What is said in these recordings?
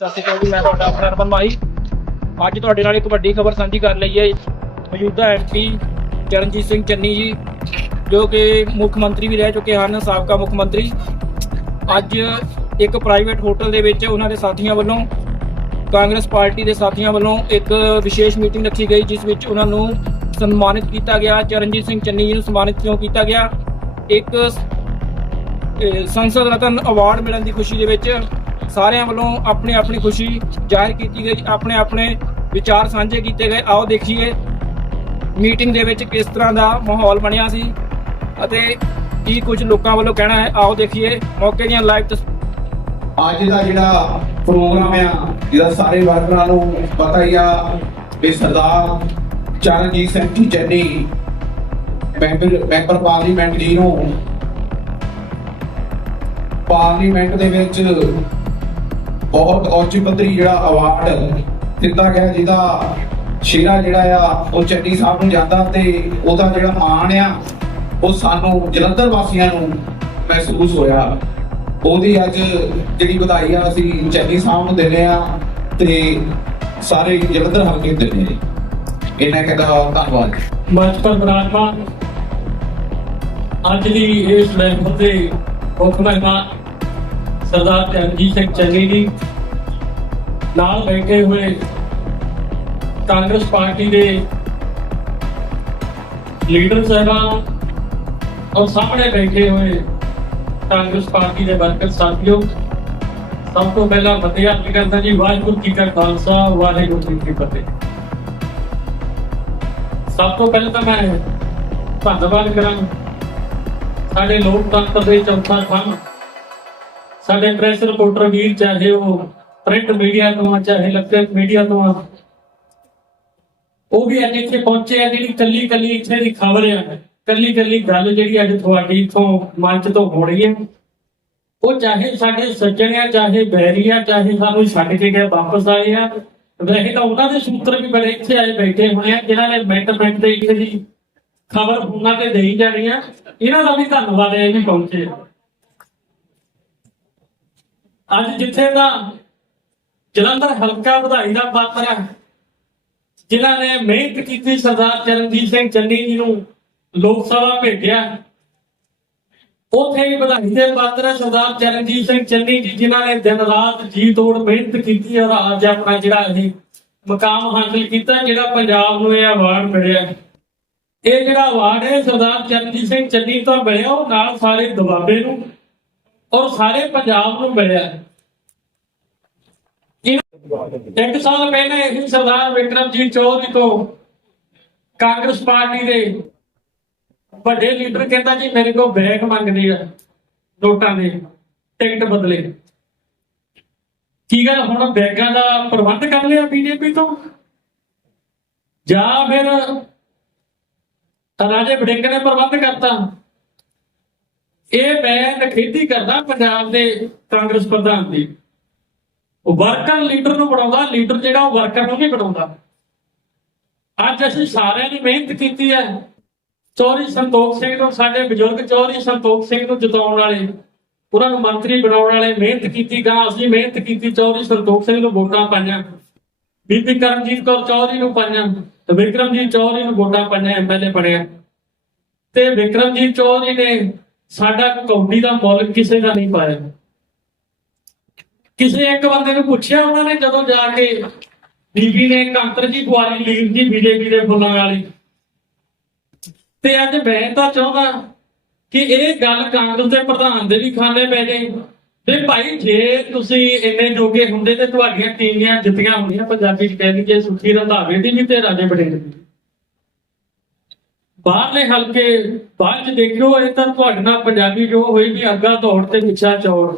ਸਤਿ ਸ਼੍ਰੀ ਅਕਾਲ ਜੀ, ਮੈਂ ਤੁਹਾਡਾ ਆਪਣਾ ਅਰਪਨ ਮਾਈ ਅੱਜ ਤੁਹਾਡੇ ਨਾਲ ਇੱਕ ਵੱਡੀ ਖਬਰ ਸਾਂਝੀ ਕਰ ਲਈ ਹੈ ਮੌਜੂਦਾ ਐਮਪੀ ਚਰਨਜੀਤ ਸਿੰਘ ਚੰਨੀ ਜੀ, ਜੋ ਕਿ ਮੁੱਖ ਮੰਤਰੀ ਵੀ ਰਹਿ ਚੁੱਕੇ ਹਨ, ਸਾਬਕਾ ਮੁੱਖ ਮੰਤਰੀ। ਅੱਜ ਇੱਕ ਪ੍ਰਾਈਵੇਟ ਹੋਟਲ ਦੇ ਵਿੱਚ ਉਹਨਾਂ ਦੇ ਸਾਥੀਆਂ ਵੱਲੋਂ, ਕਾਂਗਰਸ ਪਾਰਟੀ ਦੇ ਸਾਥੀਆਂ ਵੱਲੋਂ ਇੱਕ ਵਿਸ਼ੇਸ਼ ਮੀਟਿੰਗ ਰੱਖੀ ਗਈ, ਜਿਸ ਵਿੱਚ ਉਹਨਾਂ ਨੂੰ ਸਨਮਾਨਿਤ ਕੀਤਾ ਗਿਆ। ਚਰਨਜੀਤ ਸਿੰਘ ਚੰਨੀ ਜੀ ਨੂੰ ਸਨਮਾਨਿਤ ਕਿਉਂ ਕੀਤਾ ਗਿਆ? ਇੱਕ ਸੰਸਦ ਰਤਨ ਅਵਾਰਡ ਮਿਲਣ ਦੀ ਖੁਸ਼ੀ ਦੇ ਵਿੱਚ ਸਾਰਿਆਂ ਵੱਲੋਂ ਆਪਣੀ ਆਪਣੀ ਖੁਸ਼ੀ ਜ਼ਾਹਿਰ ਕੀਤੀ ਗਈ, ਆਪਣੇ ਆਪਣੇ ਵਿਚਾਰ ਸਾਂਝੇ ਕੀਤੇ ਗਏ। ਆਓ ਦੇਖੀਏ, ਮੀਟਿੰਗ ਦੇ ਵਿੱਚ ਕਿਸ ਤਰ੍ਹਾਂ ਦਾ ਮਾਹੌਲ ਬਣਿਆ ਸੀ ਅਤੇ ਕੀ ਕੁਝ ਲੋਕਾਂ ਵੱਲੋਂ ਕਹਿਣਾ ਹੈ। ਆਓ ਦੇਖੀਏ, ਮੌਕੇ ਦੀਆਂ ਲਾਈਵ ਅੱਜ ਦਾ ਜਿਹੜਾ ਪ੍ਰੋਗਰਾਮ ਆ ਜਿਹਦਾ ਸਾਰੇ ਵਰਕਰਾਂ ਨੂੰ ਪਤਾ ਹੀ ਆ ਵੀ Sardar Charanjit Singh ji Channi, member member parliament ਜੀ ਨੂੰ ਪਾਰਲੀਮੈਂਟ ਦੇ ਵਿੱਚ ਬਹੁਤ ਉੱਚ ਪੱਧਰੀ ਜਿਹੜਾ ਅਵਾਰਡ ਦਿੱਤਾ ਗਿਆ, ਜਿਹਦਾ ਸ਼ੇਰਾ ਜਿਹੜਾ ਆ, ਉਹ ਚੰਨੀ ਸਾਹਿਬ ਨੂੰ ਜਾਂਦਾ ਤੇ ਉਹਦਾ ਜਿਹੜਾ ਮਾਣ ਆ, ਉਹ ਸਾਨੂੰ ਜਲੰਧਰ ਵਾਸੀਆਂ ਨੂੰ ਮਹਿਸੂਸ ਹੋਇਆ। ਉਹਦੀ ਅੱਜ ਜਿਹੜੀ ਵਧਾਈ ਆ, ਅਸੀਂ ਚੰਨੀ ਸਾਹਿਬ ਨੂੰ ਦਿੰਦੇ ਆ ਤੇ ਸਾਰੇ ਜਲੰਧਰ ਹਲਕੇ ਨੂੰ ਦਿੰਦੇ ਆ। ਇਹਨਾਂ ਕਹਿੰਦਾ ਧੰਨਵਾਦ। ਬਚਪਨ ਬਰਾਤਮਾ ਅੱਜ ਦੀ ਇਸ ਮਹਿਫਲ ਦੇ ਮੁੱਖ ਮਹਿਮਾਨ ਸਰਦਾਰ ਚਰਨਜੀਤ ਸਿੰਘ ਚੰਨੀ ਜੀ ਨਾਲ ਬੈਠੇ ਹੋਏ ਕਾਂਗਰਸ ਪਾਰਟੀ ਦੇ ਲੀਡਰ ਸਾਹਿਬਾਨ ਔਰ ਸਾਹਮਣੇ ਬੈਠੇ ਹੋਏ ਕਾਂਗਰਸ ਪਾਰਟੀ ਦੇ ਵਰਕਰ ਸਾਥੀਓ, ਸਭ ਤੋਂ ਪਹਿਲਾਂ ਫਤਿਹ ਅਰਜ਼ ਕਰਦਾ ਜੀ, ਵਾਹਿਗੁਰੂ ਜੀ ਕਾ ਖਾਲਸਾ, ਵਾਹਿਗੁਰੂ ਜੀ ਕੀ ਫਤਿਹ। ਸਭ ਤੋਂ ਪਹਿਲਾਂ ਤਾਂ ਮੈਂ ਧੰਨਵਾਦ ਕਰਾਂ ਸਾਡੇ ਲੋਕਤੰਤਰ ਦੇ ਚੌਥਾ ਥੰਮ ਸਾਡੇ ਪ੍ਰੈਸ ਰਿਪੋਰਟਰ ਵੀਰ ਚਾਹੇ ਉਹ ਪ੍ਰਿੰਟ ਮੀਡੀਆ ਤੋਂ ਆ, ਚਾਹੇ ਇਲੈਕਟ੍ਰਿਕ ਮੀਡੀਆ ਤੋਂ ਆ, ਉਹ ਵੀ ਅੱਜ ਇੱਥੇ ਪਹੁੰਚੇ ਆ, ਜਿਹੜੀ ਕੱਲੀ ਕੱਲੀ ਇੱਥੇ ਦੀ ਖਬਰ ਆ ਕੱਲੀ ਕੱਲੀ ਗੱਲ ਜਿਹੜੀ ਅੱਜ ਤੁਹਾਡੀ ਇਥੋਂ ਮੰਚ ਤੋਂ ਹੋ ਰਹੀ ਹੈ। ਉਹ ਚਾਹੇ ਸਾਡੇ ਸੱਜਣ ਚਾਹੇ ਬੈਰੀ ਚਾਹੇ ਸਾਨੂੰ ਛੱਡ ਕੇ ਗਏ ਵਾਪਸ ਆਏ ਆ। ਵੈਸੇ ਤਾਂ ਉਹਨਾਂ ਦੇ ਸੂਤਰ ਵੀ ਬੜੇ ਇੱਥੇ ਆਏ ਬੈਠੇ ਹੋਏ ਆ, ਜਿਨ੍ਹਾਂ ਨੇ ਮਿੰਟ ਮਿੰਟ ਦੇ ਇੱਥੇ ਦੀ ਖਬਰ ਫੋਨਾਂ ਤੇ ਦੇਈ ਜਾਣੀ ਆ। ਇਹਨਾਂ ਦਾ ਵੀ ਧੰਨਵਾਦ ਹੈ ਜੀ ਪਹੁੰਚੇ ਅੱਜ ਜਿੱਥੇ ਦਾ ਜਲੰਧਰ ਹਲਕਾ ਵਧਾਈ ਦਾ ਪਾਤਰ ਹੈ, ਜਿਨ੍ਹਾਂ ਨੇ ਮਿਹਨਤ ਕੀਤੀ ਸਰਦਾਰ ਚਰਨਜੀਤ ਸਿੰਘ ਚੰਨੀ ਜੀ ਨੂੰ ਲੋਕ ਸਭਾ ਭੇਜਿਆ ਉੱਥੇ ਹੀ ਵਧਾਈ ਦੇ ਪਾਤਰ ਹੈ ਸਰਦਾਰ ਚਰਨਜੀਤ ਸਿੰਘ ਚੰਨੀ ਜੀ, ਜਿਨ੍ਹਾਂ ਨੇ ਦਿਨ ਰਾਤ ਜੀ ਤੋੜ ਮਿਹਨਤ ਕੀਤੀ ਔਰ ਅੱਜ ਆਪਣਾ ਜਿਹੜਾ ਇਹ ਮਕਾਮ ਹਾਸਲ ਕੀਤਾ, ਜਿਹੜਾ ਪੰਜਾਬ ਨੂੰ ਇਹ ਅਵਾਰਡ ਮਿਲਿਆ ਇਹ ਜਿਹੜਾ ਅਵਾਰਡ ਹੈ ਸਰਦਾਰ ਚਰਨਜੀਤ ਸਿੰਘ ਚੰਨੀ ਤੋਂ ਮਿਲਿਆ, ਉਹ ਨਾਲ ਸਾਰੇ ਦੁਆਬੇ ਨੂੰ ਔਰ ਸਾਰੇ ਪੰਜਾਬ ਨੂੰ ਮਿਲਿਆ। ਇੱਕ ਸਾਲ ਪਹਿਲੇ ਇਹ ਸਰਦਾਰ ਵਿਕਰਮਜੀਤ ਚੌਧਰੀ ਤੋਂ ਕਾਂਗਰਸ ਪਾਰਟੀ ਦੇ ਵੱਡੇ ਲੀਡਰ ਕਹਿੰਦਾ ਜੀ, ਮੇਰੇ ਕੋਲ ਬੈਗ ਮੰਗਦੇ ਆ, ਨੋਟਾਂ ਦੇ, ਟਿਕਟ ਬਦਲੇ। ਕੀ ਗੱਲ ਹੁਣ ਬੈਗਾਂ ਦਾ ਪ੍ਰਬੰਧ ਕਰ ਲਿਆ ਬੀਜੇਪੀ ਤੋਂ? ਜਾਂ ਫਿਰ ਰਾਜੇ ਬੜਿੰਗ ਨੇ ਪ੍ਰਬੰਧ ਕਰਤਾ? ਇਹ ਮੈਂ ਖੇਤੀ ਕਰਦਾ ਪੰਜਾਬ ਦੇ ਕਾਂਗਰਸ ਪ੍ਰਧਾਨ ਦੀ। ਉਹ ਵਰਕਰ ਲੀਡਰ ਨੂੰ ਬਣਾਉਂਦਾ ਲੀਡਰ ਜਿਹੜਾ ਉਹ ਵਰਕਰ ਨੂੰ ਨਹੀਂ ਬਣਾਉਂਦਾ। ਅੱਜ ਅਸੀਂ ਸਾਰਿਆਂ ਨੇ ਮਿਹਨਤ ਕੀਤੀ ਹੈ। ਚੌਰੀ ਸੰਤੋਖ ਸਿੰਘ ਨੂੰ, ਸਾਡੇ ਬਜ਼ੁਰਗ ਚੌਧਰੀ ਸੰਤੋਖ ਸਿੰਘ ਨੂੰ ਜਿਤਾਉਣ ਵਾਲੇ, ਉਹਨਾਂ ਨੂੰ ਮੰਤਰੀ ਬਣਾਉਣ ਵਾਲੇ ਮਿਹਨਤ ਕੀਤੀ ਗਾਂ ਅਸੀਂ ਮਿਹਨਤ ਕੀਤੀ ਚੌਰੀ ਸੰਤੋਖ ਸਿੰਘ ਨੂੰ ਵੋਟਾਂ ਪਾਈਆਂ। ਬੀਬੀ ਕਰਮਜੀਤ ਕੌਰ ਚੌਧਰੀ ਨੂੰ ਪਾਈਆਂ ਤੇ ਵਿਕਰਮਜੀਤ ਚੌਧਰੀ ਨੂੰ ਵੋਟਾਂ ਪਾਈਆਂ ਐਮਐਲਏ ਬਣਿਆ। ਤੇ ਵਿਕਰਮਜੀਤ ਚੌਧਰੀ ਨੇ ਸਾਡਾ ਕੌਡੀ ਦਾ ਮੁੱਲ ਕਿਸੇ ਦਾ ਨਹੀਂ ਪਾਇਆ। ਕਿਸੇ ਇੱਕ ਬੰਦੇ ਨੂੰ ਪੁੱਛਿਆ ਉਹਨਾਂ ਨੇ ਜਦੋਂ ਜਾ ਕੇ ਬੀਬੀ ਨੇ ਕੰਤਰ ਜੀ ਕੁਆਰੀ ਲੀਰ ਜੀ ਬੀਜੇਪੀ ਦੇ ਫੁੱਲਾਂ ਵਾਲੀ। ਤੇ ਅੱਜ ਮੈਂ ਤਾਂ ਚਾਹੁੰਦਾ ਕਿ ਇਹ ਗੱਲ ਕਾਂਗਰਸ ਦੇ ਪ੍ਰਧਾਨ ਦੇ ਵੀ ਖਾਨੇ ਪੈ ਜੇ ਤੇ ਭਾਈ, ਜੇ ਤੁਸੀਂ ਇੰਨੇ ਜੋਗੇ ਹੁੰਦੇ ਤੇ ਤੁਹਾਡੀਆਂ ਟੀਮਾਂ ਜਿੱਤੀਆਂ ਹੁੰਦੀਆਂ ਪੰਜਾਬੀ ਚ ਕਹਿੰਦੀ ਜੇ ਸੁਖੀ ਰੰਧਾਵੇ ਦੀ ਵੀ ਤੇ ਰਾਜੇ ਬੜੇਰ ਦੀ। ਬਾਹਰਲੇ ਹਲਕੇ ਬਾਅਦ ਚ ਦੇਖਿਓ, ਇਹ ਤਾਂ ਤੁਹਾਡੇ ਨਾਲ ਪੰਜਾਬੀ ਜੋ ਹੋਈ ਵੀ ਅੱਗਾ ਦੌੜ ਤੇ ਪਿੱਛਾ ਚੌੜ।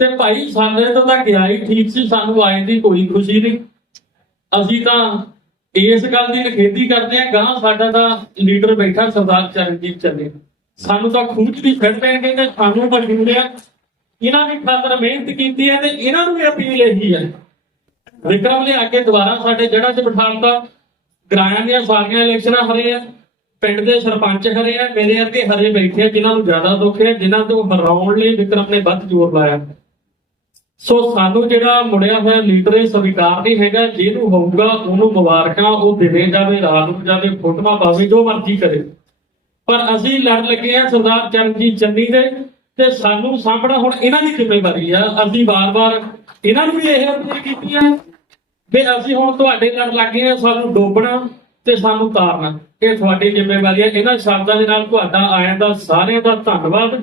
ਤੇ ਭਾਈ, ਸਾਡੇ ਤੋਂ ਤਾਂ ਗਿਆ ਹੀ ਠੀਕ ਸੀ, ਸਾਨੂੰ ਆਏ ਦੀ ਕੋਈ ਖੁਸ਼ੀ ਨਹੀਂ। ਅਸੀਂ ਤਾਂ ਇਸ ਗੱਲ ਦੀ ਨਿਖੇਧੀ ਕਰਦੇ ਆ ਗਾਂ ਸਾਡਾ ਤਾਂ ਲੀਡਰ ਬੈਠਾ ਸਰਦਾਰ ਚਰਨਜੀਤ ਚੱਲੇ ਸਾਨੂੰ ਤਾਂ ਖੂਚ ਦੀ ਫਿੱਟ ਪੈਣ ਕਹਿੰਦੇ, ਸਾਨੂੰ ਮਨਜ਼ੂਰ ਇਹਨਾਂ ਦੀ ਖਾਤਰ ਮਿਹਨਤ ਕੀਤੀ ਹੈ ਤੇ ਇਹਨਾਂ ਨੂੰ ਵੀ ਅਪੀਲ ਇਹੀ ਹੈ। ਵਿਕਰਮ ਨੇ ਆ ਕੇ ਦੁਬਾਰਾ ਸਾਡੇ ਜੜਾ 'ਚ ਬਿਠਾਲਤਾ ਗ੍ਰਾਂਆਂ ਦੀਆਂ ਸਾਰੀਆਂ ਇਲੈਕਸ਼ਨਾਂ ਹਰੇ ਆ, ਪਿੰਡ ਦੇ ਸਰਪੰਚ ਹਰੇ ਆ, ਮੇਰੇ ਵਰਗੇ ਹਰੇ ਬੈਠੇ ਆ, ਜਿਨ੍ਹਾਂ ਨੂੰ ਜ਼ਿਆਦਾ ਦੁੱਖ ਹੈ, ਜਿਨ੍ਹਾਂ ਤੋਂ ਹਰਾਉਣ ਲਈ ਵਿਕਰਮ ਨੇ ਵੱਧ ਜ਼ੋਰ ਲਾਇਆ। ਸੋ ਸਾਨੂੰ ਜਿਹੜਾ ਮੁੜਿਆ ਹੋਇਆ ਲੀਡਰ ਇਹ ਸਵੀਕਾਰ ਨਹੀਂ ਹੈਗਾ, ਜਿਹਨੂੰ ਹੋਊਗਾ ਉਹਨੂੰ ਮੁਬਾਰਕਾਂ, ਉਹ ਦਿਨੇ ਜਾਵੇ, ਰਾਤ ਨੂੰ ਜਾਵੇ, ਫੋਟੋਆਂ ਪਾਵੇ, ਜੋ ਮਰਜ਼ੀ ਕਰੇ। ਪਰ ਅਸੀਂ ਲੜ ਲੱਗੇ ਆ ਸਰਦਾਰ ਚਰਨਜੀਤ ਚੰਨੀ ਦੇ, ਤੇ ਸਾਨੂੰ ਸਾਹਮਣਾ ਹੁਣ ਇਹਨਾਂ ਦੀ ਜ਼ਿੰਮੇਵਾਰੀ ਆ। ਅਸੀਂ ਵਾਰ-ਵਾਰ ਇਹਨਾਂ ਨੂੰ ਵੀ ਇਹ ਅਪੀਲ ਕੀਤੀ ਆ ਵੀ ਅਸੀਂ ਹੁਣ ਤੁਹਾਡੇ ਨਾਲ ਲੱਗੇ ਆ ਸਾਨੂੰ ਡੋਬਣਾ ਤੇ ਸਾਨੂੰ ਤਾਰਨਾ। ਇਹ ਤੁਹਾਡੀ ਜ਼ਿੰਮੇਵਾਰੀ ਹੈ। ਇਹਨਾਂ ਸ਼ਬਦਾਂ ਦੇ ਨਾਲ ਤੁਹਾਡਾ ਆਇਆਂ ਦਾ, ਸਾਰਿਆਂ ਦਾ ਧੰਨਵਾਦ।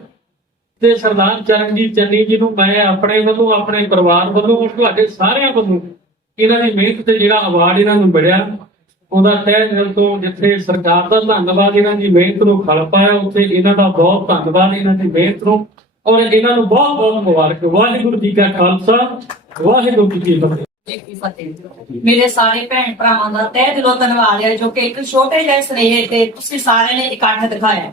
ਤੇ ਸਰਦਾਰ ਚਰਨਜੀਤ ਚੰਨੀ ਜੀ ਨੂੰ ਮੈਂ ਆਪਣੇ ਵੱਲੋਂ, ਆਪਣੇ ਪਰਿਵਾਰ ਵੱਲੋਂ ਤੁਹਾਡੇ ਸਾਰਿਆਂ ਵੱਲੋਂ ਇਹਨਾਂ ਦੀ ਮਿਹਨਤ ਤੇ ਜਿਹੜਾ ਅਵਾਰਡ ਇਹਨਾਂ ਨੂੰ ਮਿਲਿਆ, ਉਹਦਾ ਤਹਿ ਦਿਲ ਤੋਂ ਜਿੱਥੇ ਸਰਕਾਰ ਦਾ ਧੰਨਵਾਦ, ਇਹਨਾਂ ਦੀ ਮਿਹਨਤ ਨੂੰ ਖਲ ਪਾਇਆ, ਉੱਥੇ ਇਹਨਾਂ ਦਾ ਬਹੁਤ ਧੰਨਵਾਦ, ਇਹਨਾਂ ਦੀ ਮਿਹਨਤ ਨੂੰ। ਔਰ ਇਹਨਾਂ ਨੂੰ ਬਹੁਤ ਬਹੁਤ ਮੁਬਾਰਕ। ਵਾਹਿਗੁਰੂ ਜੀ ਕਾ ਖਾਲਸਾ, ਵਾਹਿਗੁਰੂ ਜੀ ਕੀ ਫਤਿਹ। ਮੇਰੇ ਸਾਰੇ ਭੈਣ ਭਰਾਵਾਂ ਦਾ ਤਹਿ ਦਿਲੋਂ ਧੰਨਵਾਦ ਹੈ ਜੋ ਕਿ ਇੱਕ ਛੋਟੇ ਜਿਹੇ ਸਨੇਹ ਤੇ ਤੁਸੀਂ ਸਾਰਿਆਂ ਨੇ ਇਕੱਠ ਦਿਖਾਇਆ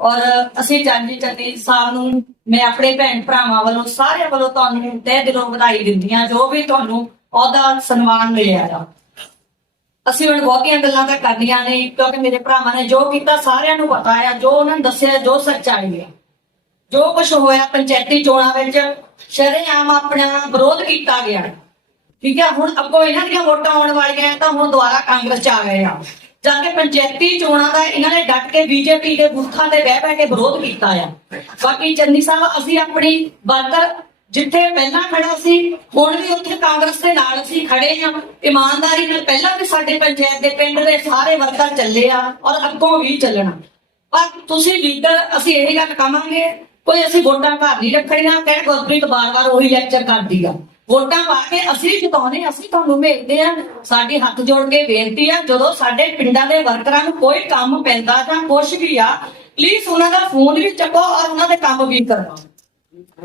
ਔਰ ਅਸੀਂ ਚਾਂਦੀ ਚੰਨੀ ਸਾਹਿਬ ਨੂੰ, ਮੈਂ ਆਪਣੇ ਭੈਣ ਭਰਾਵਾਂ ਵੱਲੋਂ, ਸਾਰਿਆਂ ਵੱਲੋਂ ਤੁਹਾਨੂੰ ਤਹਿ ਦਿਲੋਂ ਵਧਾਈ ਦਿੰਦੀ ਹਾਂ, ਜੋ ਵੀ ਤੁਹਾਨੂੰ ਉਹਦਾ ਸਨਮਾਨ ਮਿਲਿਆ ਆ ਅਸੀਂ ਹੁਣ ਬਹੁਤੀਆਂ ਗੱਲਾਂ ਤਾਂ ਕਰਨੀਆਂ ਨੇ, ਕਿਉਂਕਿ ਮੇਰੇ ਭਰਾਵਾਂ ਨੇ ਜੋ ਕੀਤਾ, ਸਾਰਿਆਂ ਨੂੰ ਪਤਾ ਹੈ, ਜੋ ਉਹਨਾਂ ਨੇ ਦੱਸਿਆ, ਜੋ ਸੱਚਾਈ ਹੈ ਜੋ ਕੁਝ ਹੋਇਆ, ਪੰਚਾਇਤੀ ਚੋਣਾਂ ਵਿੱਚ ਸ਼ਰੇਆਮ ਆਪਣਾ ਵਿਰੋਧ ਕੀਤਾ ਗਿਆ। ਠੀਕ ਹੈ ਹੁਣ ਅੱਗੋਂ ਇਹਨਾਂ ਦੀਆਂ ਵੋਟਾਂ ਆਉਣ ਵਾਲੀਆਂ ਤਾਂ ਹੁਣ ਦੁਬਾਰਾ ਕਾਂਗਰਸ ਚ ਆ ਗਏ ਆ। ਜਾ ਕੇ ਪੰਚਾਇਤੀ ਚੋਣਾਂ ਦਾ ਇਹਨਾਂ ਨੇ ਡਟ ਕੇ ਬੀਜੇਪੀ ਦੇ ਬੂਥਾਂ ਤੇ ਬਹਿ ਬਹਿ ਕੇ ਵਿਰੋਧ ਕੀਤਾ ਆ। ਬਾਕੀ ਚੰਨੀ ਸਾਹਿਬ, ਅਸੀਂ ਆਪਣੀ ਵਰਕਰ ਜਿੱਥੇ ਪਹਿਲਾਂ ਖੜਾ ਸੀ, ਹੁਣ ਵੀ ਉੱਥੇ ਕਾਂਗਰਸ ਦੇ ਨਾਲ ਅਸੀਂ ਖੜੇ ਹਾਂ। ਇਮਾਨਦਾਰੀ ਨਾਲ ਪਹਿਲਾਂ ਵੀ ਸਾਡੇ ਪੰਚਾਇਤ ਦੇ ਪਿੰਡ ਦੇ ਸਾਰੇ ਵਰਕਰ ਚੱਲੇ ਆ ਔਰ ਅੱਗੋਂ ਵੀ ਚੱਲਣਾ। ਪਰ ਤੁਸੀਂ ਲੀਡਰ, ਅਸੀਂ ਇਹ ਗੱਲ ਕਹਾਂਗੇ ਕੋਈ ਅਸੀਂ ਵੋਟਾਂ ਘਰ ਨਹੀਂ ਰੱਖਣੀਆਂ, ਕਹਿ ਗੁਰਪ੍ਰੀਤ ਬਾਰ-ਬਾਰ ਉਹੀ ਲੈਕਚਰ ਕਰਦੀ ਆ। ਵੋਟਾਂ ਪਾ ਕੇ ਅਸੀਂ ਜਿਤਾਉਣੇ, ਅਸੀਂ ਤੁਹਾਨੂੰ ਮਿਲਦੇ ਆ ਸਾਡੀ ਹੱਥ ਜੋੜ ਕੇ ਬੇਨਤੀ ਆ, ਜਦੋਂ ਸਾਡੇ ਪਿੰਡਾਂ ਦੇ ਵਰਕਰਾਂ ਨੂੰ ਕੋਈ ਕੰਮ ਪੈਂਦਾ ਜਾਂ ਕੁਝ ਵੀ ਆ ਪਲੀਜ਼ ਉਹਨਾਂ ਦਾ ਫੋਨ ਵੀ ਚੱਕੋ ਔਰ ਉਹਨਾਂ ਦੇ ਕੰਮ ਵੀ ਕਰਵਾਓ।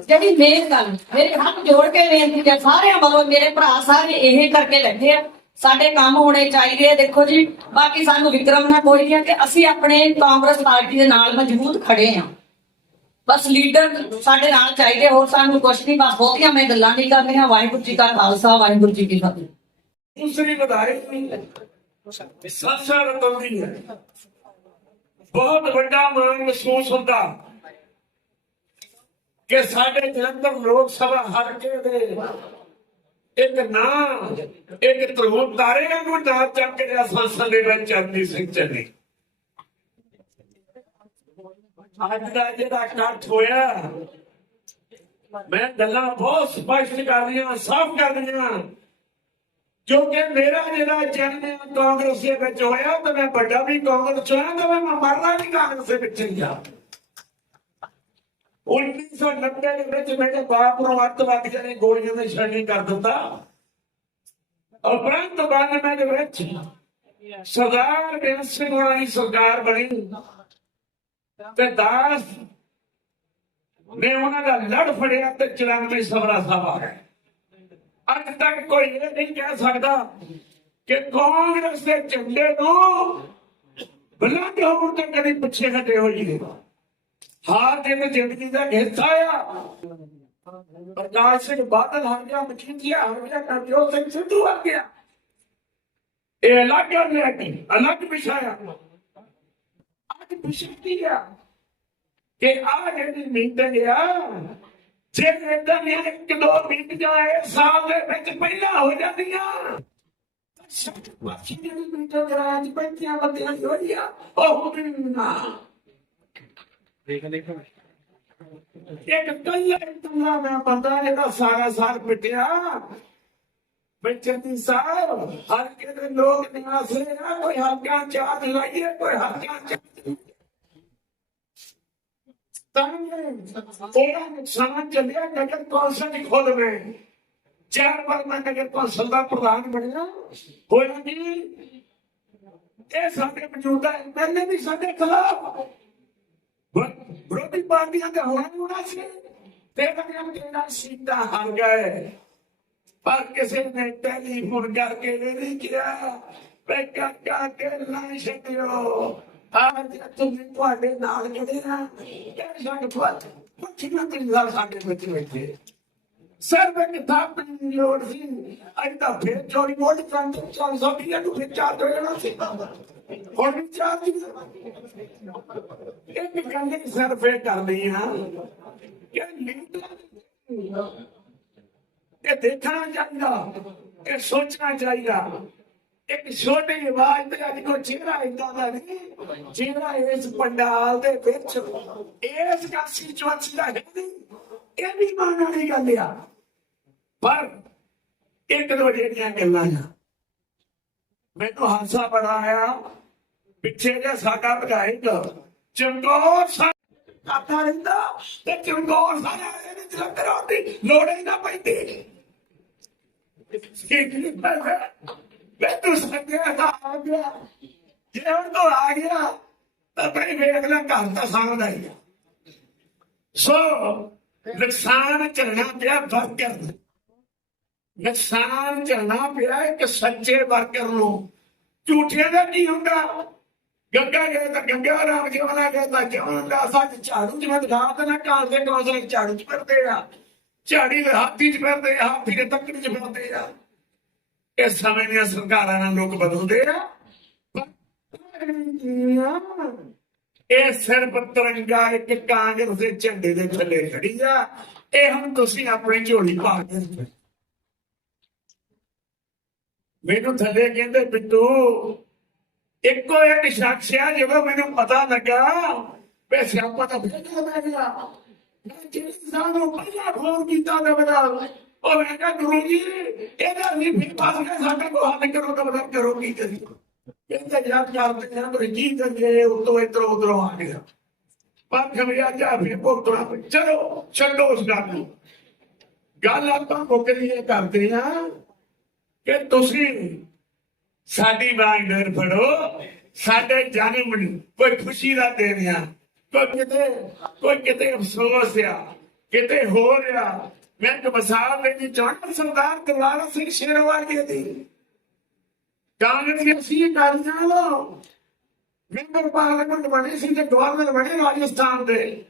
ਜਿਹੜੀ ਮੇਨ ਗੱਲ, ਮੇਰੇ ਹੱਥ ਜੋੜ ਕੇ ਬੇਨਤੀ ਆ, ਸਾਰਿਆਂ ਵੱਲੋਂ, ਮੇਰੇ ਭਰਾ ਸਾਰੇ ਇਹ ਕਰਕੇ ਬੈਠੇ ਆ। ਸਾਡੇ ਕੰਮ ਹੋਣੇ ਚਾਹੀਦੇ ਆ, ਦੇਖੋ ਜੀ। ਬਾਕੀ ਸਾਨੂੰ ਵਿਕਰਮ ਨਾ ਕੋਈ ਨਹੀਂ ਆ ਕਿ ਅਸੀਂ ਆਪਣੇ ਕਾਂਗਰਸ ਪਾਰਟੀ ਦੇ ਨਾਲ ਮਜ਼ਬੂਤ ਖੜੇ ਆ। ਬਸ ਲੀਡਰ ਸਾਡੇ ਨਾਲ ਚਾਹੀਦੇ, ਹੋਰ ਸਾਨੂੰ ਕੁਝ ਨਹੀਂ, ਬਸ ਬਹੁਤੀਆਂ ਮੈਂ ਗੱਲਾਂ ਨਹੀਂ ਕਰਨੀਆਂ ਵਾਹਿਗੁਰੂ ਜੀ ਕਾ ਖਾਲਸਾ, ਵਾਹਿਗੁਰੂ ਜੀ ਕੀ ਫਤਿਹ। ਦੂਸਰੀ ਵਧਾਈ ਸਾਸਾ ਰਤੌਂਦੀ ਹੈ। ਬਹੁਤ ਵੱਡਾ ਮਾਣ ਮਹਿਸੂਸ ਹੁੰਦਾ ਕਿ ਸਾਡੇ ਜਲੰਧਰ ਲੋਕ ਸਭਾ ਹਲਕੇ ਦੇ ਇੱਕ ਨਾਂ, ਇੱਕ ਤਰੂਪਦਾਰੇ ਨੂੰ ਨਾਂ ਚੱਕ ਰਿਹਾ ਸੰਸਦ ਦੇ ਵਿੱਚ ਚਰਨੀ ਸਿੰਘ ਚੰਨੀ ਅੱਜ ਦਾ ਜਿਹੜਾ ਇਕੱਠ ਹੋਇਆ, ਮੈਂ ਗੱਲਾਂ ਬਹੁਤ ਸਪਸ਼ਟ ਕਰ ਰਹੀਆਂ, ਸਾਫ਼ ਕਰ ਰਹੀਆਂ। ਕਿਉਂਕਿ ਮੇਰਾ ਜਿਹੜਾ ਜਨਮ ਕਾਂਗਰਸ ਦੇ ਵਿੱਚ ਹੋਇਆ, ਤਾਂ ਮੈਂ ਵੱਡਾ ਵੀ ਕਾਂਗਰਸ ਚ ਤਾਂ ਮੈਂ ਮਰਨਾ ਵੀ ਕਾਂਗਰਸ ਦੇ ਵਿੱਚ ਹੀ ਆ। 1990 ਦੇ ਵਿੱਚ ਮੇਰੇ ਬਾਪ ਨੂੰ ਅੱਤਵਾਦੀਆਂ ਨੇ ਗੋਲੀਆਂ ਦੇ ਛੜੀ ਕਰ ਦਿੱਤਾ। ਉਪਰੰਤ 92 ਦੇ ਵਿੱਚ ਸਰਦਾਰ ਬੇਅੰਤ ਸਿੰਘ ਵਾਲੀ ਸਰਕਾਰ ਬਣੀ। ਤੇ ਦਾਸ ਨੇ ਉਹਨਾਂ ਦਾ ਲੜ ਫੜਿਆ ਤੇ 94 ਸਭਰਾ ਸਾਹਿਬ ਆ ਗਏ। ਅੱਜ ਤੱਕ ਕੋਈ ਇਹ ਨਹੀਂ ਕਹਿ ਸਕਦਾ ਕਿ ਕਾਂਗਰਸ ਦੇ ਝੰਡੇ ਨੂੰ ਬੁਲੰਦ ਹੋਣ ਤੋਂ ਕਦੀ ਪਿੱਛੇ ਹਟੇ ਹੋਈ ਹੈ ਹਾਰ ਦੇ ਜ਼ਿੰਦਗੀ ਦਾ ਹਿੱਸਾ ਆ। ਪ੍ਰਕਾਸ਼ ਸਿੰਘ ਬਾਦਲ ਹਰ ਗਿਆ ਮਚੀਂਦੀਆ ਹਰ ਗਿਆ ਕਰਜੋਤ ਸਿੰਘ ਸਿੱਧੂ ਹਰ ਗਿਆ। ਇਹ ਅਲੱਗ ਅਲੱਗ ਅਲੱਗ ਵਿਸ਼ਾ ਆ। ਅੱਜ ਵਿਸ਼ਾ ਕੀ ਆ ਕਿ ਆ ਜਿਹੜੀ ਮੀਟਿੰਗ ਆ ਜੇ ਇਦਾਂ ਦੀਆਂ ਇੱਕ ਦੋ ਮੀਟਿੰਗਾਂ ਇਸ ਸਾਲ ਦੇ ਵਿੱਚ ਪਹਿਲਾਂ ਹੋ ਜਾਂਦੀਆਂ ਵਾਸ਼ੀ ਦੀ ਮੀਟਿੰਗ ਰਾਜ ਪੰਚੀਆਂ ਬੰਦਿਆਂ ਦੀ ਹੋਈ ਆ ਉਹ ਹੁੰਦੀ ਨਾ ਇੱਕ ਕੱਲਾ ਤੁਮਾ ਮੈਂ ਬੰਦਾ ਜਿਹੜਾ ਸਾਰਾ ਸਾਲ ਪਿੱਟਿਆ ਬੱਚੇ ਦੀ ਸਾਹਿਬ ਹਰ ਕਿਤੇ ਲੋਕ ਨਿਵਾਸਲੇ ਆ ਕੋਈ ਹਲਕਾ ਚਾਹ ਲਾਈਏ ਕੋਈ ਹਲਕਾ ਚਾਹ ਤਾਂ ਤੇਰਾ ਨੁਕਸਾਨ ਚੱਲਿਆ, ਨਗਰ ਕੌਂਸਲ ਦੀ ਖੋਲ ਵਿੱਚ ਚਾਰ ਵਾਰ ਮੈਂ ਨਗਰ ਕੌਂਸਲ ਦਾ ਪ੍ਰਧਾਨ ਬਣਿਆ। ਹੋਇਆ ਜੀ ਇਹ ਸਾਡੇ ਮੌਜੂਦਾ ਐਮਐਲਏ ਵੀ ਸਾਡੇ ਖਿਲਾਫ। ਵਿਰੋਧੀ ਪਾਰਟੀਆਂ ਦੇ ਹੋਣਾ ਹੋਣਾ ਸੀ। ਤੇ ਕਹਿੰਦੇ ਜਿਹੜਾ ਸੀਟਾਂ ਹਾਰ ਗਏ। ਪਰ ਕਿਸੇ ਨੇ ਟੈਲੀਫੋਨ ਕਰਕੇ ਇਹ ਨਹੀਂ ਕਿਹਾ। ਵੇ ਕਾਕਾ ਕੇ ਨਾ ਛੱਡਿਓ। ਅੱਜ ਤੁਸੀਂ ਤੁਹਾਡੇ ਨਾਲ ਖੜੇ ਆ ਕਹਿ ਸਾਡੇ ਪੁੱਤ ਪੁੱਛਣਾ ਤੇ ਨਾਲ ਸਾਡੇ ਵਿੱਚ ਬੈਠੇ ਸਰ ਕਿਤਾਬ ਲੋੜ ਸੀ ਅੱਜ ਤਾਂ ਫੇਰ ਚੋਰੀ ਮੋੜ ਕੰਨ ਚਾਰ ਸੌ ਨੂੰ ਫਿਰ ਚਾਰ ਹੋ ਜਾਣਾ ਸੀ ਹੁਣ ਵੀ ਚਾਰ ਦੀ ਇੱਕ ਗੱਲ ਸਰਵੇ ਕਰਨੀ ਆ ਕਿ ਲੀਡਰ ਇਹ ਦੇਖਣਾ ਚਾਹੀਦਾ, ਇਹ ਸੋਚਣਾ ਚਾਹੀਦਾ। ਇੱਕ ਛੋਟੀ ਆਵਾਜ਼ ਤੇ ਅੱਜ ਕੋ ਚਿਹਰਾ ਇਦਾਂ ਦਾ ਨਹੀਂ। ਜਿਹੜਾ ਇਸ ਪੰਡਾਲ ਦੇ ਵਿੱਚ। ਇਸ ਕੰਸਟੀਚੁਐਂਸੀ ਦਾ ਨਹੀਂ। ਇਹ ਵੀ ਮੰਨ ਵਾਲੀ ਗੱਲ ਆ। ਪਰ ਇੱਕ ਦੋ ਜਿਹੜੀਆਂ ਗੱਲਾਂ ਆ। ਮੈਨੂੰ ਹਾਸਾ ਬੜਾ ਆਇਆ। ਪਿੱਛੇ ਜੇ ਸਾਡਾ ਵਿਧਾਇਕ ਚਮਕੌਰ ਸਾਹਿਬ ਰਹਿੰਦਾ ਤੇ ਚਮਕੌਰ ਸਾਹਿਬ ਇਹਦੇ ਜਲੰਧਰ ਆਉਂਦੀ ਲੋੜ ਹੀ ਨਾ ਪੈਂਦੀ। ਸਿੱਖੀ ਪਰ ਮੈਂ ਤੂੰ ਸੰਗਿਆ ਦਾ ਆ ਗਿਆ। ਜੇ ਹੁਣ ਤੋਂ ਆ ਗਿਆ, ਤਾਂ ਬਈ ਵੇਖ ਲੈ ਘਰ ਦਾ ਸਾਹਮਣਾ ਹੀ ਸੋ, ਨੁਕਸਾਨ ਝੱਲਣਾ ਪਿਆ ਵਰਕਰ ਨੂੰ। ਨੁਕਸਾਨ ਝੱਲਣਾ ਪਿਆ ਇੱਕ ਸੱਚੇ ਵਰਕਰ ਨੂੰ। ਝੂਠਿਆਂ ਦਾ ਕੀ ਹੁੰਦਾ? ਗੰਗਾ ਗਏ ਤਾਂ ਗੰਗਾ ਰਾਮ ਜਵਨਾ ਗਏ ਤਾਂ ਜਵਨ ਦਾ ਸੱਚ। ਝਾੜੂ ਜਿਵੇਂ ਦਿਖਾ ਦੇਣਾ ਘਰ ਦੇ ਕੌਂਸਲ ਝਾੜੂ ਚ ਫਿਰਦੇ ਆ। ਝਾੜੀ ਦੇ ਹਾਥੀ ਚ ਫਿਰਦੇ ਆ, ਹਾਥੀ ਦੇ ਤੱਕੜੀ ਚ ਫਿਰਦੇ ਆ। ਇਸ ਸਮੇਂ ਦੀਆਂ ਸਰਕਾਰਾਂ ਨਾਲ ਲੋਕ ਬਦਲਦੇ ਆ। ਇਹ ਸਿਰਫ ਤਿਰੰਗਾ, ਇੱਕ ਕਾਂਗਰਸ ਦੇ ਝੰਡੇ ਦੇ ਥੱਲੇ ਖੜੀ ਆ। ਇਹ ਹੁਣ ਤੁਸੀਂ ਆਪਣੀ ਝੋਲੀ ਪਾ ਕੇ ਮੈਨੂੰ ਥੱਲੇ ਕਹਿੰਦੇ, ਬਿੱਟੂ, ਇੱਕੋ ਇੱਕ ਸ਼ਖਸ ਆ, ਜਦੋਂ ਮੈਨੂੰ ਪਤਾ ਲੱਗਾ, ਵੀ ਸਿਆਪਾ ਤਾਂ ਫੇਰ ਮੈਂ ਗਿਆ ਜਿਹੜੀ ਸਾਨੂੰ ਪਹਿਲਾਂ ਫੋਨ ਕੀਤਾ ਤਾਂ ਬਤਾ ਉਹ ਮੈਂ ਕਿਹਾ, ਗੁਰੂ ਜੀ ਇਹਦਾ ਨਹੀਂ ਫਿਰ ਪਾਸ ਕੇ ਸਾਡਾ ਕੋ ਹੱਲ ਕਰੋ ਤਾਂ ਬਤਾ ਕਰੋ ਕੀ ਕਰੀ ਕਹਿੰਦਾ ਯਾਦ ਕਰਦੇ ਹਾਂ ਪਰ ਕੀ ਉਤੋਂ ਇਧਰੋਂ ਉਧਰੋਂ ਆ ਗਿਆ ਪਰ ਖਮਿਆ ਜਾ ਫਿਰ ਭੁਗਤਣਾ ਚਲੋ, ਛੱਡੋ ਉਸ ਗੱਲ ਨੂੰ। ਗੱਲ ਆਪਾਂ ਮੁੱਕਦੀ ਇਹ ਕਰਦੇ ਹਾਂ ਕਿ ਤੁਸੀਂ ਸਾਡੀ ਬਾਂਹ ਦਰ ਫੜੋ, ਸਾਡੇ ਜਨਮ ਨੂੰ ਕੋਈ ਖੁਸ਼ੀ ਦਾ ਦਿਨ ਆ, ਕੋਈ ਕਿਤੇ ਕੋਈ ਕਿਤੇ ਅਫਸੋਸ ਆ, ਕਿਤੇ ਹੋ ਰਿਹਾ ਮੈਂ ਇੱਕ ਮਿਸਾਲ ਲੈਣੀ ਚਾਹੁੰਦਾ ਸਰਦਾਰ ਦਿਲਵਾਰਾ ਸਿੰਘ ਸ਼ੇਰਵਾਲੀ ਦੀ। ਕਾਂਗਰਸ ਅਸੀਂ ਕਾਲੀਆਂ ਲੋ ਮੈਂਬਰ ਪਾਰਲੀਮੈਂਟ ਬਣੇ ਸੀ ਤੇ ਗਵਰਨਰ ਬਣੇ ਰਾਜਸਥਾਨ ਦੇ।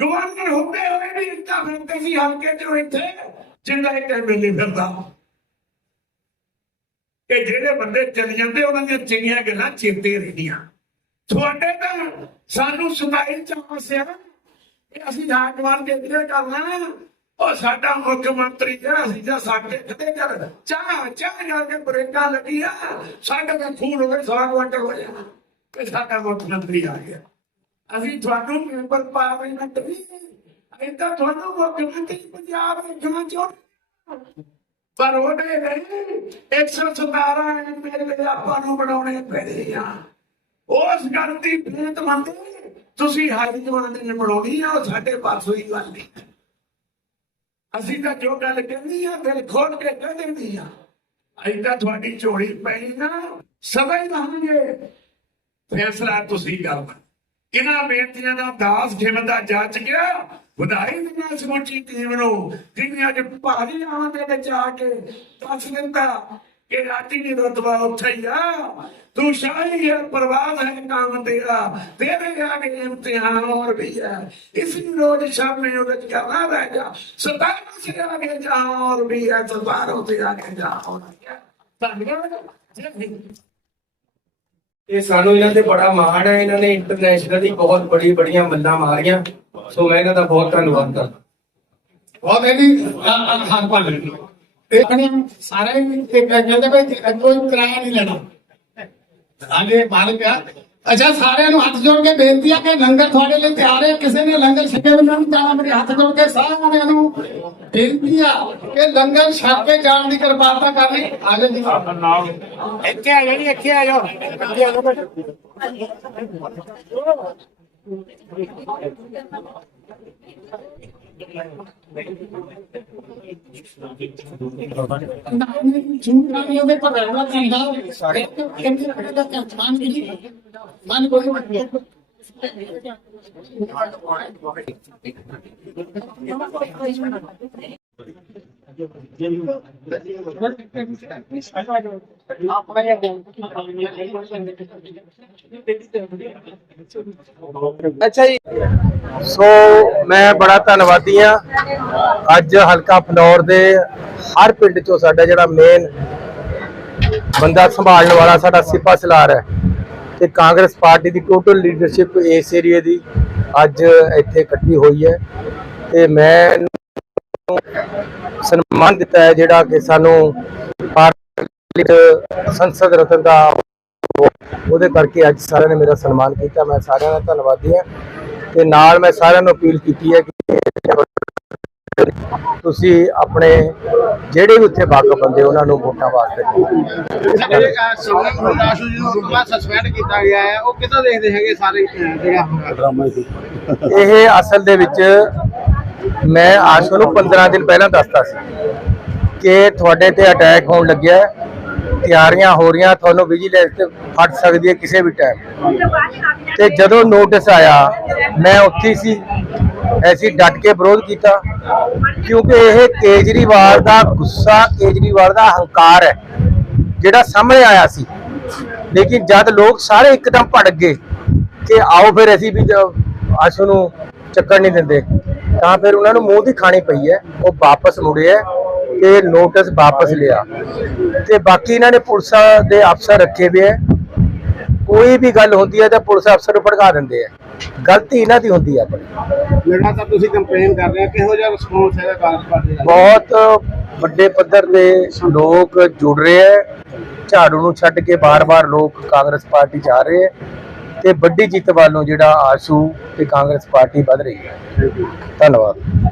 ਗਵਰਨਰ ਹੁੰਦੇ ਹੋਏ ਵੀ ਇੰਨਾ ਫਿਰਦੇ ਸੀ, ਹਲਕੇ ਚ ਇੱਥੇ ਜਿੰਦਾ ਇੱਕ ਐਮਐਲਏ ਫਿਰਦਾ। ਕਿ ਜਿਹੜੇ ਬੰਦੇ ਚੱਲ ਜਾਂਦੇ, ਉਹਨਾਂ ਦੀਆਂ ਚੰਗੀਆਂ ਗੱਲਾਂ ਚੇਤੇ ਰਹਿੰਦੀਆਂ। ਤੁਹਾਡੇ ਤਾਂ ਸਾਨੂੰ ਸੁਣਾਈ ਚਾਹਸਿਆ ਕਿ ਅਸੀਂ ਰਾਜਵਾਨ ਦੇ ਜਿਹੜੇ ਕਰਨਾ ਉਹ ਸਾਡਾ ਮੁੱਖ ਮੰਤਰੀ ਜਿਹੜਾ ਸੀ, ਜਾਂ ਸਾਡੇ ਕਿਤੇ ਕਰ ਚਾਹ ਚਾਹ ਜਾ ਕੇ ਬ੍ਰੇਕਾਂ ਲੱਗੀਆਂ, ਸਾਡਾ ਤਾਂ ਖੂਨ ਹੋਵੇ, ਸਾਗ ਵੰਟਰ ਹੋ ਜਾਣਾ। ਕਿ ਸਾਡਾ ਮੁੱਖ ਮੰਤਰੀ ਆ ਗਿਆ। ਅਸੀਂ ਤੁਹਾਨੂੰ ਮੈਂਬਰ ਪਾਰਲੀਮੈਂਟ ਵੀ, ਅਸੀਂ ਤਾਂ ਤੁਹਾਨੂੰ ਮੁੱਖ ਮੰਤਰੀ ਪੰਜਾਬ ਰੱਖਣਾ ਚਾਹੁੰਦੇ ਪਰ ਉਹਦੇ ਨਹੀਂ 117 ਐਮਐਲਏ ਆਪਾਂ ਨੂੰ ਬਣਾਉਣੇ ਪੈਣੇ ਆ। ਉਸ ਗੱਲ ਦੀ ਬੇਤ ਮੰਨਦੇ, ਤੁਸੀਂ ਹਾਈ ਜਵਾਨ ਨੇ ਬਣਾਉਣੀ ਆ, ਉਹ ਸਾਡੇ ਪਾਸੋਂ ਹੀ ਗੱਲ ਨਹੀਂ। ਅਸੀਂ ਤਾਂ ਜੋ ਗੱਲ ਕਹਿੰਦੀ ਆ, ਦਿਲ ਖੋਲ ਕੇ ਕਹਿ ਦਿੰਦੀ ਆ। ਅਸੀਂ ਤਾਂ ਤੁਹਾਡੀ ਝੋਲੀ ਪਈ ਨਾ, ਸਦਾ ਹੀ ਰਹਾਂਗੇ। ਫੈਸਲਾ ਤੁਸੀਂ ਕਰਨਾ ਇਹਨਾਂ ਬੇਨਤੀਆਂ ਦਾ ਦਾਸ ਜਿਮਦਾ ਜੱਜ ਗਿਆ ਵਧਾਈ ਦਿੰਦਾ ਸਮੁੱਚੀ ਟੀਮ ਨੂੰ ਜਿਹਨੇ ਅੱਜ ਭਾਰੀ ਆਵਾਂ ਦੇ ਵਿੱਚ ਆ ਕੇ ਦੱਸ ਦਿੱਤਾ ਕਿ ਰਾਤੀ ਦੀ ਰਤਬਾ ਉੱਥੇ ਹੀ ਆ। ਤੂੰ ਸ਼ਾਹੀ ਹੈ ਪਰਵਾਜ਼ ਹੈ ਕਾਮ ਤੇਰਾ ਤੇਰੇ ਆਗੇ ਇਮਤਿਹਾਨ ਹੋਰ ਵੀ ਹੈ। ਇਸੇ ਰੋਜ਼ ਸ਼ਾਮ ਨੇ ਉਹਦੇ ਕਹਵਾ ਰਹੇਗਾ ਸਤਾਰੋਂ ਸੇ ਆਗੇ ਜਾ ਹੋਰ ਵੀ ਹੈ ਸਤਾਰੋਂ ਸੇ ਆਗੇ ਜਾ ਹੋਰ ਇਹ ਸਾਨੂੰ ਇਹਨਾਂ ਤੇ ਬੜਾ ਮਾਣ ਹੈ। ਇਹਨਾਂ ਨੇ ਇੰਟਰਨੈਸ਼ਨਲੀ ਬਹੁਤ ਬੜੀ ਬੜੀਆਂ ਮੱਲਾਂ ਮਾਰੀਆਂ। ਸੋ ਮੈਂ ਇਹਨਾਂ ਦਾ ਬਹੁਤ ਧੰਨਵਾਦ ਕਰਦਾ। ਬਹੁਤ ਇਹਦੀ ਖਾਨ ਪਾਲ ਲੈਣੀ ਇਹ ਸਾਰੇ ਤੇ ਕਹਿੰਦੇ ਕੋਈ ਕੋਈ ਕਿਰਾਇਆ ਨਹੀਂ ਲੈਣਾ। ਆਲੇ ਮਾਲਕ ਆ ਅੱਛਾ, ਸਾਰਿਆਂ ਨੂੰ ਹੱਥ ਜੋੜ ਕੇ ਬੇਨਤੀ ਆ ਕਿ ਲੰਗਰ ਤੁਹਾਡੇ ਲਈ ਤਿਆਰ ਹੈ। ਕਿਸੇ ਨੇ ਲੰਗਰ ਛਕੇ ਬਿਨਾਂ ਨਹੀਂ ਜਾਣਾ, ਮੇਰੇ ਹੱਥ ਜੋੜ ਕੇ ਸਾਰਿਆਂ ਨੂੰ ਬੇਨਤੀ ਆ ਕਿ ਲੰਗਰ ਛਕ ਕੇ ਜਾਣ ਦੀ ਕਿਰਪਾਲਤਾ ਕਰਨੀ। ਆਜੋ ਜੀ। ਇੱਥੇ ਆ ਜਾਓ ਜੀ, ਇੱਥੇ ਆ ਜਾਓ। ਇੱਥੇ ਆ ਜਾਓ ਉਹਦੇ ਅੱਛਾ ਜੀ। ਸੋ ਮੈਂ ਬੜਾ ਧੰਨਵਾਦੀ ਆ ਅੱਜ ਹਲਕਾ ਫਲੌਰ ਦੇ ਹਰ ਪਿੰਡ ਚੋਂ ਸਾਡਾ ਜਿਹੜਾ ਮੇਨ ਬੰਦਾ ਸੰਭਾਲਣ ਵਾਲਾ ਸਾਡਾ ਸਿਪਾ ਸਲਾਰ ਹੈ ਤੇ ਕਾਂਗਰਸ ਪਾਰਟੀ ਦੀ ਟੋਟਲ ਲੀਡਰਸ਼ਿਪ ਇਸ ਏਰੀਏ ਦੀ ਅੱਜ ਇੱਥੇ ਇਕੱਠੀ ਹੋਈ ਹੈ ਤੇ ਮੈਂ ਸਨਮਾਨ ਦਿੱਤਾ ਹੈ ਜਿਹੜਾ ਕਿ ਸਾਨੂੰ ਪਾਰਲੀਮੈਂਟ ਸੰਸਦ ਰਤਨ ਦਾ ਉਹਦੇ ਕਰਕੇ ਅੱਜ ਸਾਰਿਆਂ ਨੇ ਮੇਰਾ ਸਨਮਾਨ ਕੀਤਾ। ਮੈਂ ਸਾਰਿਆਂ ਦਾ ਧੰਨਵਾਦੀ ਹਾਂ ਤੇ ਨਾਲ ਮੈਂ ਸਾਰਿਆਂ ਨੂੰ ਅਪੀਲ ਕੀਤੀ ਹੈ ਕਿ ਤੁਸੀਂ ਆਪਣੇ ਜਿਹੜੇ ਵੀ ਉੱਥੇ ਵਾਕਫ ਬੰਦੇ ਉਹਨਾਂ ਨੂੰ ਵੋਟਾਂ ਵਾਸਤੇ ਜਿਹੜੇ ਸੋਨਮ ਪ੍ਰਕਾਸ਼ ਜੀ ਨੂੰ ਰੁਕਵਾ ਸਸਪੈਂਡ ਕੀਤਾ ਗਿਆ ਹੈ ਉਹ ਕਿੱਦਾਂ ਦੇਖਦੇ ਹੈਗੇ ਸਾਰੇ ਜਿਹੜਾ ਡਰਾਮਾ ਇਹ ਅਸਲ ਦੇ ਵਿੱਚ ਮੈਂ ਆਸ਼ੂ ਨੂੰ 15 ਦਿਨ ਪਹਿਲਾਂ ਦੱਸਤਾ ਸੀ ਕਿ ਤੁਹਾਡੇ ਤੇ ਅਟੈਕ ਹੋਣ ਲੱਗਿਆ ਹੈ। ਤਿਆਰੀਆਂ ਹੋ ਰਹੀਆਂ, ਤੁਹਾਨੂੰ ਵਿਜੀਲੈਂਸ ਤੇ ਫੜ ਸਕਦੀ ਹੈ ਕਿਸੇ ਵੀ ਟਾਈਮ ਤੇ ਜਦੋਂ ਨੋਟਿਸ ਆਇਆ, ਮੈਂ ਉੱਥੇ ਸੀ ਐਸੀ ਡਟ ਕੇ ਵਿਰੋਧ ਕੀਤਾ, ਕਿਉਂਕਿ ਇਹ ਕੇਜਰੀਵਾਲ ਦਾ ਗੁੱਸਾ, ਕੇਜਰੀਵਾਲ ਦਾ ਹੰਕਾਰ ਹੈ, ਜਿਹੜਾ ਸਾਹਮਣੇ ਆਇਆ ਸੀ। ਲੇਕਿਨ ਜਦ ਲੋਕ ਸਾਰੇ ਇੱਕਦਮ ਭੜਕ ਗਏ ਕਿ ਆਓ ਫਿਰ ਅਸੀਂ ਵੀ ਜ- ਆਸ਼ੂ ਨੂੰ ਚੱਕਰ ਨਹੀਂ ਦਿੰਦੇ। ਤਾਂ ਫਿਰ ਉਹਨਾਂ ਨੂੰ ਮੂੰਹ ਦੀ ਖਾਣੀ ਪਈ ਹੈ ਉਹ ਵਾਪਸ ਮੁੜੇ ਹੈ ਤੇ ਨੋਟਿਸ ਵਾਪਸ ਲਿਆ। ਤੇ ਬਾਕੀ ਇਹਨਾਂ ਨੇ ਪੁਲਿਸ ਦੇ ਅਫਸਰ ਰੱਖੇ ਹੋਏ ਹੈ। ਕੋਈ ਵੀ ਗੱਲ ਹੁੰਦੀ ਹੈ ਤਾਂ ਪੁਲਿਸ ਅਫਸਰ ਨੂੰ ਭੜਕਾ ਦਿੰਦੇ ਆ ਗਲਤੀ ਇਹਨਾਂ ਦੀ ਹੁੰਦੀ ਹੈ ਆਪਣੀ। ਲਗਾਤਾਰ ਤੁਸੀਂ ਕੰਪੇਨ ਕਰ ਰਹੇ ਹੋ ਕਿਹੋ ਜਿਹਾ ਰਿਸਪੌਂਸ ਹੈਗਾ ਕਾਂਗਰਸ ਪਾਰਟੀ ਦਾ ਬਹੁਤ ਵੱਡੇ ਪੱਧਰ ਤੇ ਲੋਕ ਜੁੜ ਰਹੇ ਹੈ। ਝਾੜੂ ਨੂੰ ਛੱਡ ਕੇ ਬਾਰ-ਬਾਰ ਲੋਕ ਕਾਂਗਰਸ ਪਾਰਟੀ ਆ ਰਹੇ ਹੈ। ਤੇ ਵੱਡੀ ਜਿੱਤ ਵੱਲੋਂ ਜਿਹੜਾ ਆਸ਼ੂ ਤੇ ਕਾਂਗਰਸ ਪਾਰਟੀ ਵੱਧ ਰਹੀ ਹੈ। ਧੰਨਵਾਦ।